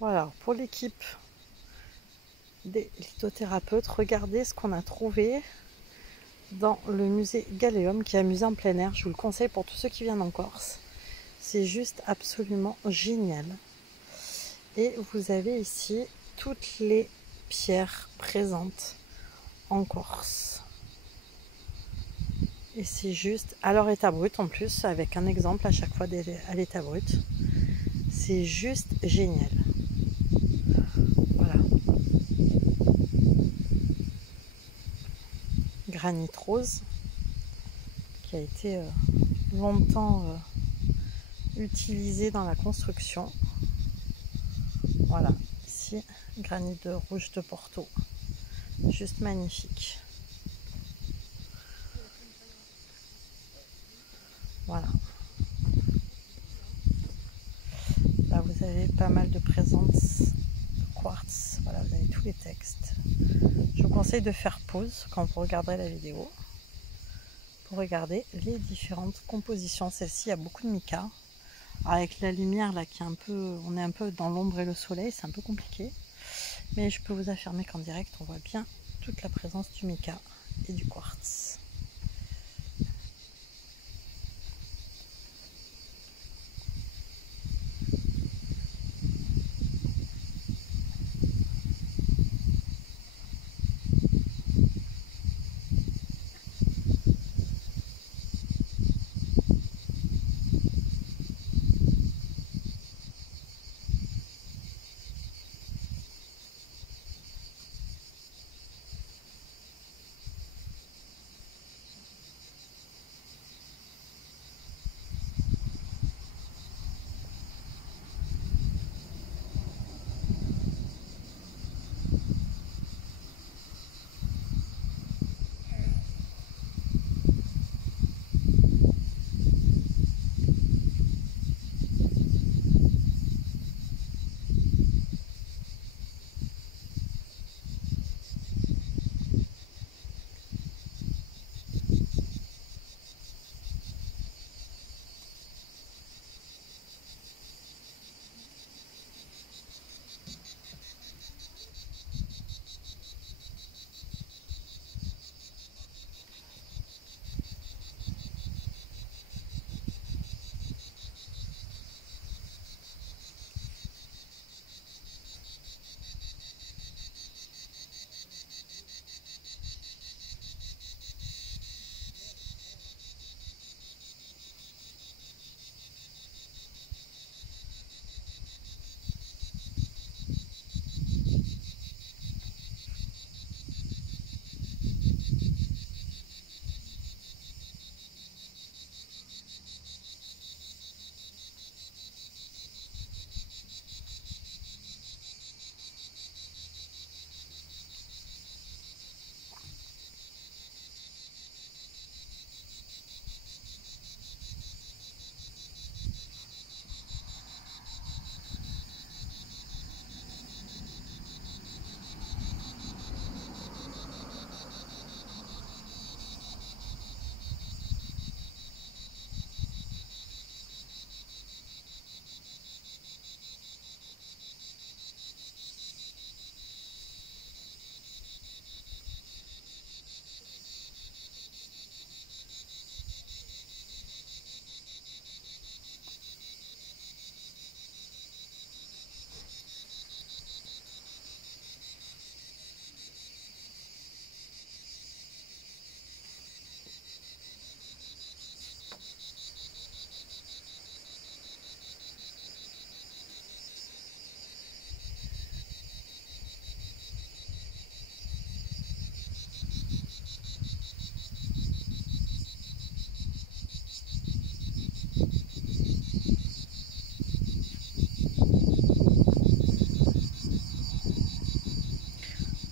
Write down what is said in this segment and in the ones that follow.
Voilà, pour l'équipe des lithothérapeutes, regardez ce qu'on a trouvé dans le musée Galéum, qui est un musée en plein air. Je vous le conseille pour tous ceux qui viennent en Corse. C'est juste absolument génial. Et vous avez ici toutes les pierres présentes en Corse. Et c'est juste à leur état brut en plus, avec un exemple à chaque fois à l'état brut. C'est juste génial. Voilà. Granit rose, qui a été longtemps utilisé dans la construction. Voilà, ici, granit de rouge de Porto. Juste magnifique. Voilà. Là, vous avez pas mal de présences de quartz. Voilà, vous avez tous les textes. Je vous conseille de faire pause quand vous regarderez la vidéo pour regarder les différentes compositions. Celle-ci a beaucoup de mica. Avec la lumière là qui est un peu, on est un peu dans l'ombre et le soleil, c'est un peu compliqué. Mais je peux vous affirmer qu'en direct, on voit bien toute la présence du mica et du quartz.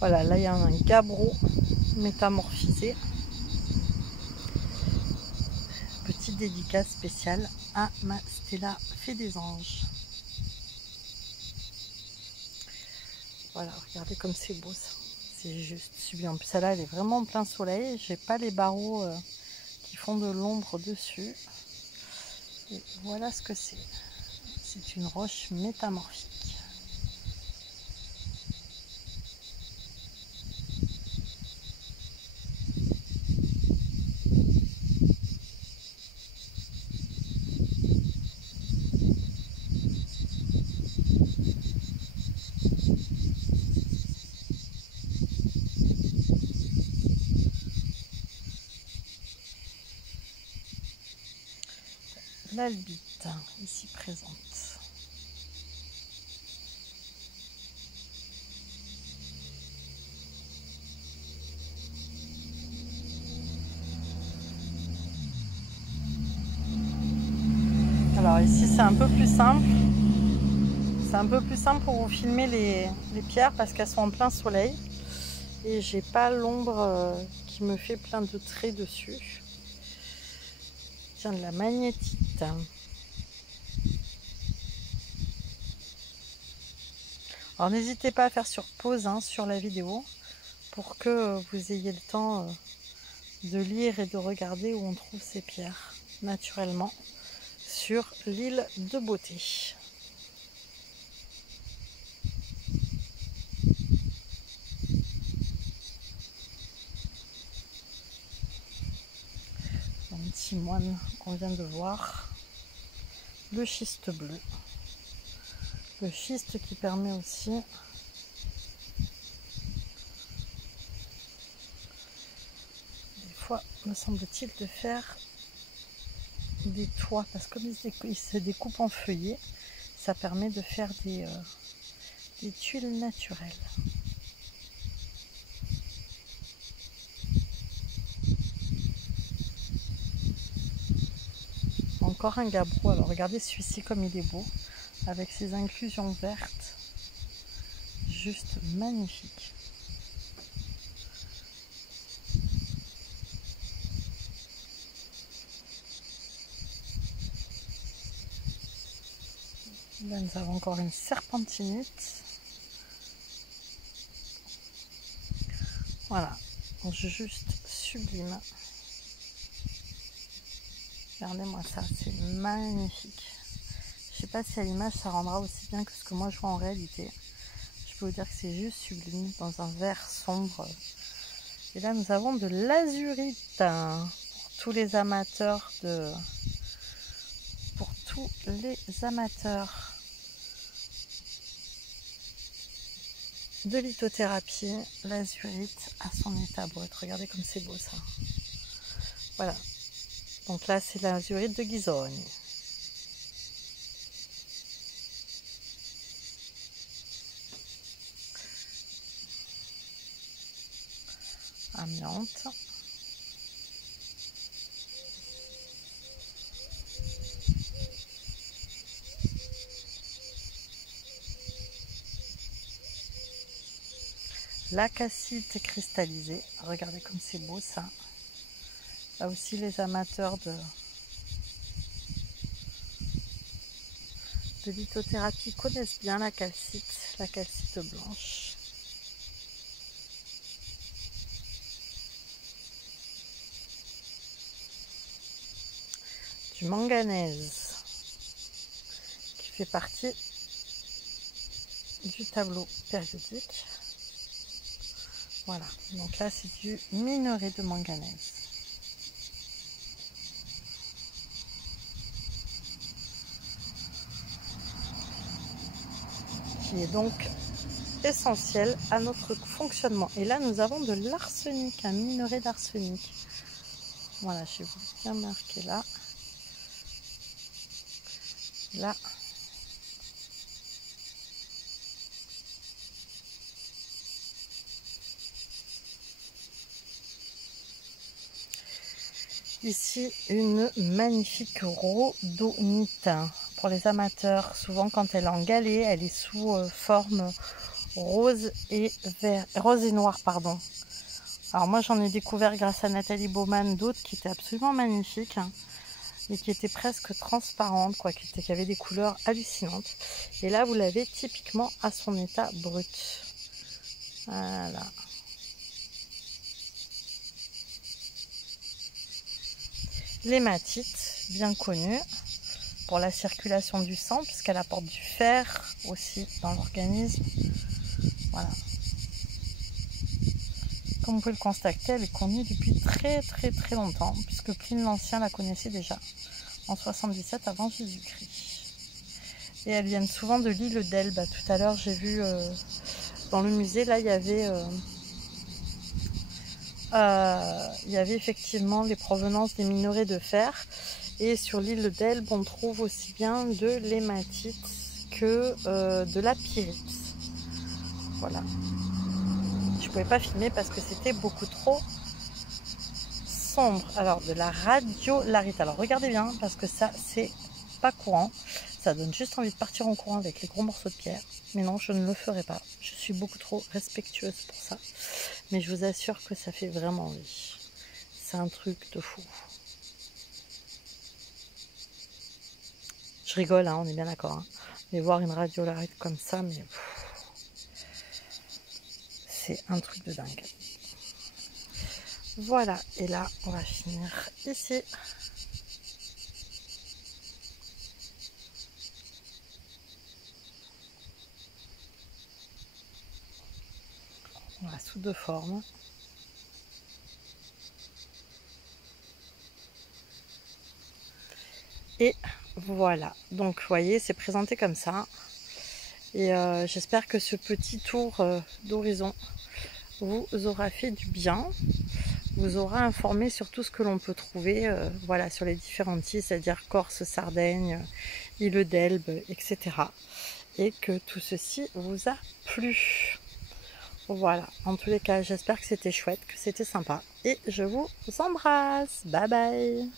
Voilà, là il y a un gabbro métamorphisé. Petite dédicace spéciale à ma Stella Fée des Anges. Voilà, regardez comme c'est beau ça. C'est juste sublime. En plus, celle-là, elle est vraiment en plein soleil. J'ai pas les barreaux qui font de l'ombre dessus. Et voilà ce que c'est. C'est une roche métamorphique. l'albite ici présente. Alors ici c'est un peu plus simple. C'est un peu plus simple pour vous filmer les pierres parce qu'elles sont en plein soleil. Et j'ai pas l'ombre qui me fait plein de traits dessus. Tiens, de la magnétite. Alors n'hésitez pas à faire sur pause sur la vidéo pour que vous ayez le temps de lire et de regarder où on trouve ces pierres naturellement sur l'île de Beauté. Un petit moine qu'on vient de voir, le schiste bleu. Le schiste qui permet aussi des fois, me semble-t-il, de faire des toits, parce que comme il se découpe en feuillets, ça permet de faire des tuiles naturelles. Encore un gabbro. Alors regardez celui-ci comme il est beau, avec ses inclusions vertes, juste magnifique. Là nous avons encore une serpentinite. Voilà, donc juste sublime. Regardez-moi ça, c'est magnifique. Je sais pas si à l'image ça rendra aussi bien que ce que moi je vois en réalité. Je peux vous dire que c'est juste sublime dans un vert sombre. Et là nous avons de l'azurite pour tous les amateurs de lithothérapie. L'azurite à son état brut. Regardez comme c'est beau ça. Voilà. Donc là c'est l'azurite de Ghisogne. Amiante. L'acacite cristallisée. Regardez comme c'est beau ça. Là aussi les amateurs de lithothérapie connaissent bien la calcite blanche. Du manganèse qui fait partie du tableau périodique. Voilà, donc là c'est du minerai de manganèse. Qui est donc essentiel à notre fonctionnement. Et là nous avons de l'arsenic, un minerai d'arsenic. Voilà, je vais vous bien marquer là. Là. Ici, une magnifique rhodonite. Pour les amateurs, souvent quand elle est en galet, elle est sous forme rose et noire, pardon. Alors moi j'en ai découvert grâce à Nathalie Baumann d'autres qui étaient absolument magnifiques et qui étaient presque transparentes, quoi, qui avaient des couleurs hallucinantes. Et là vous l'avez typiquement à son état brut. Voilà. L'hématite, bien connue pour la circulation du sang, puisqu'elle apporte du fer aussi dans l'organisme. Voilà. Comme vous pouvez le constater, elle est connue depuis très longtemps, puisque Pline l'Ancien la connaissait déjà en 77 avant Jésus-Christ. Et elles viennent souvent de l'île d'Elbe. Tout à l'heure, j'ai vu dans le musée, là, il y avait effectivement les provenances des minerais de fer. Et sur l'île d'Elbe, on trouve aussi bien de l'hématite que de la pyrite. Voilà. Je pouvais pas filmer parce que c'était beaucoup trop sombre. Alors de la radiolarite. Alors regardez bien parce que ça c'est pas courant. Ça donne juste envie de partir en courant avec les gros morceaux de pierre. Mais non, je ne le ferai pas. Je suis beaucoup trop respectueuse pour ça. Mais je vous assure que ça fait vraiment envie. C'est un truc de fou. Je rigole, hein, on est bien d'accord. Hein. Mais voir une radiolarite comme ça, mais c'est un truc de dingue. Voilà, et là, on va finir ici. Voilà, sous deux formes. Et voilà, donc vous voyez, c'est présenté comme ça. Et j'espère que ce petit tour d'horizon vous aura fait du bien, vous aura informé sur tout ce que l'on peut trouver voilà, sur les différentes îles, c'est-à-dire Corse, Sardaigne, île d'Elbe, etc. Et que tout ceci vous a plu. Voilà, en tous les cas, j'espère que c'était chouette, que c'était sympa. Et je vous embrasse. Bye bye.